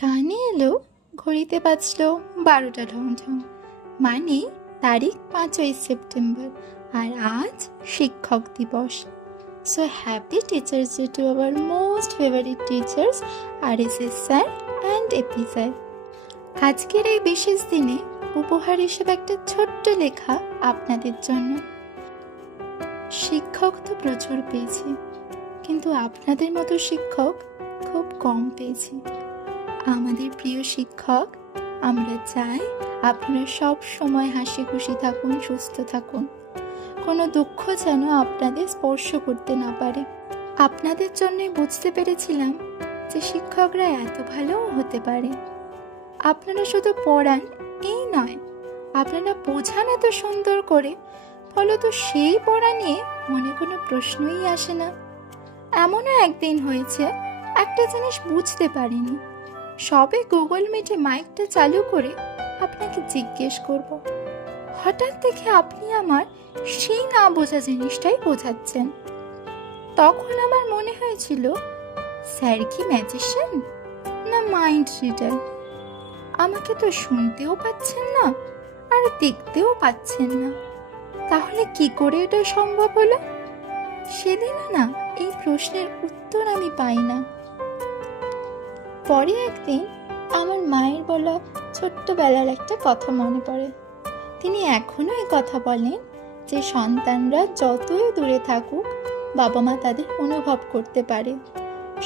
কানে এলো ঘড়িতে বাজলো 12টা ঢং ঢং, মানে তারিখ 5ই সেপ্টেম্বর, আর আজ শিক্ষক দিবস। So happy teachers day to our most favourite teachers RSS sir and AP sir. আজকের এই বিশেষ দিনে উপহার হিসেবে একটা ছোট্ট লেখা আপনাদের জন্য। শিক্ষক তো প্রচুর পেয়েছি, কিন্তু আপনাদের মতো শিক্ষক খুব কম পেয়েছি। আমাদের প্রিয় শিক্ষক, আমরা চাই আপনারা সব সময় হাসি খুশি থাকুন, সুস্থ থাকুন। কোনো দুঃখ যেন আপনাদের স্পর্শ করতে না পারে। আপনাদের জন্যই বুঝতে পেরেছিলাম যে শিক্ষকরা এত ভালোও হতে পারে। আপনারা শুধু পড়ান এই নয়, আপনারা বোঝান এত সুন্দর করে, ফলত সেই পড়া নিয়ে মনে কোনো প্রশ্নই আসে না। এমনও একদিন হয়েছে একটা জিনিস বুঝতে পারিনি, সবে গুগল মিটে মাইকটা চালু করে আপনাকে জিজ্ঞেস করব, হঠাৎ দেখে আপনি আমার সেই না বোঝা জিনিসটাই বোঝাচ্ছেন। তখন আমার মনে হয়েছিল, স্যার কি ম্যাজিশিয়ান না মাইন্ড রিডার? আমাকে তো শুনতেও পাচ্ছেন না আর দেখতেও পাচ্ছেন না, তাহলে কি করে এটা সম্ভব হলো? সেদিনও না এই প্রশ্নের উত্তর আমি পাই না। পরে একদিন আমার মায়ের বলা ছোট্টবেলার একটা কথা মনে পড়ে। তিনি এখনো এই কথা বলেন যে সন্তানরা যতই দূরে থাকুক, বাবা মা তাদের অনুভব করতে পারে।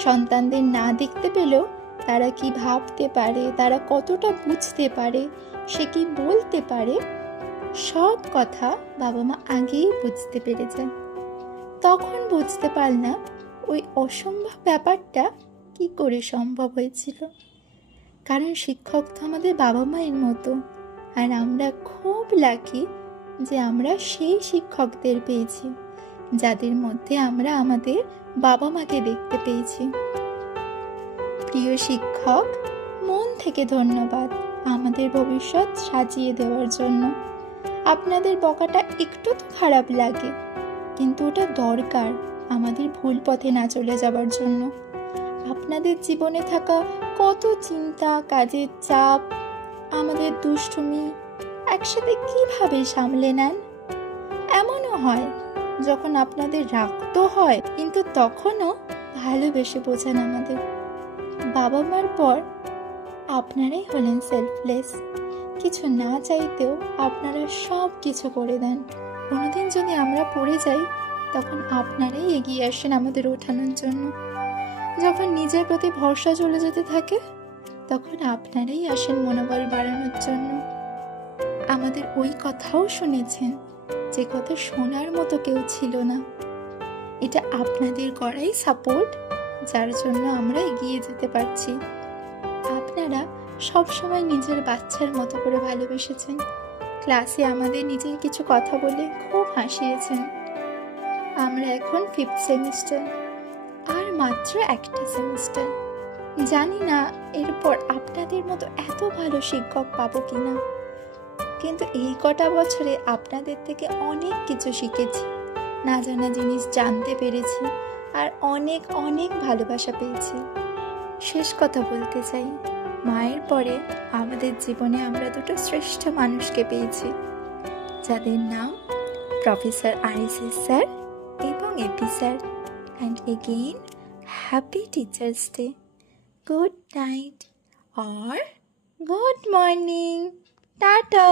সন্তানদের না দেখতে পেলেও তারা কি ভাবতে পারে, তারা কতটা বুঝতে পারে, সে কি বলতে পারে, সব কথা বাবা মা আগেই বুঝতে পেরে যায়। তখন বুঝতে পারলাম ওই অসম্ভব ব্যাপারটা কি করে সম্ভব হয়েছিল। কারণ শিক্ষক তো আমাদের বাবা মায়ের মতো, আর আমরা খুব লাকি যে আমরা সেই শিক্ষকদের পেয়েছি যাদের মধ্যে আমরা আমাদের বাবা মাকে দেখতে পেয়েছি। প্রিয় শিক্ষক, মন থেকে ধন্যবাদ আমাদের ভবিষ্যৎ সাজিয়ে দেওয়ার জন্য। আপনাদের বকাটা একটু তো খারাপ লাগে, কিন্তু ওটা দরকার আমাদের ভুল পথে না চলে যাবার জন্য। আপনাদের জীবনে থাকা কত চিন্তা, কাজের চাপ, আমাদের দুষ্টুমি একসাথে কিভাবে সামলে নেন। এমনও হয় যখন আপনাদের রাগ তো হয়, কিন্তু তখনও ভালোবেসে বোঝান আমাদের। বাবা মার পর আপনারাই হলেন সেলফলেস। কিছু না চাইতেও আপনারা সব কিছু করে দেন। কোনোদিন যদি আমরা পড়ে যাই, তখন আপনারাই এগিয়ে আসেন আমাদের ওঠানোর জন্য। যখন নিজের প্রতি ভরসা চলে যেতে থাকে, তখন আপনারাই আসেন মনোবল বাড়ানোর জন্য। আমাদের ওই কথাও শুনেছেন যে কথা শোনার মতো কেউ ছিল না। এটা আপনাদের করাই সাপোর্ট, যার জন্য আমরা এগিয়ে যেতে পারছি। আপনারা সবসময় নিজের বাচ্চার মতো করে ভালোবেসেছেন। ক্লাসে আমাদের নিজের কিছু কথা বলে খুব হাসিয়েছেন। আমরা এখন 5th সেমিস্টার, আর মাত্র একটা সেমিস্টার। জানি না এরপর আপনাদের মতো এত ভালো শিক্ষক পাবো কিনা, কিন্তু এই কটা বছরে আপনাদের থেকে অনেক কিছু শিখেছি, না জানা জিনিস জানতে পেরেছি, আর অনেক অনেক ভালোবাসা পেয়েছি। শেষ কথা বলতে চাই, মায়ের পরে আমাদের জীবনে আমরা দুটো শ্রেষ্ঠ মানুষকে পেয়েছি, যাদের নাম প্রফেসর RSS স্যার এবং AP sir. And again, happy Teachers Day. Good night or good morning. Tata.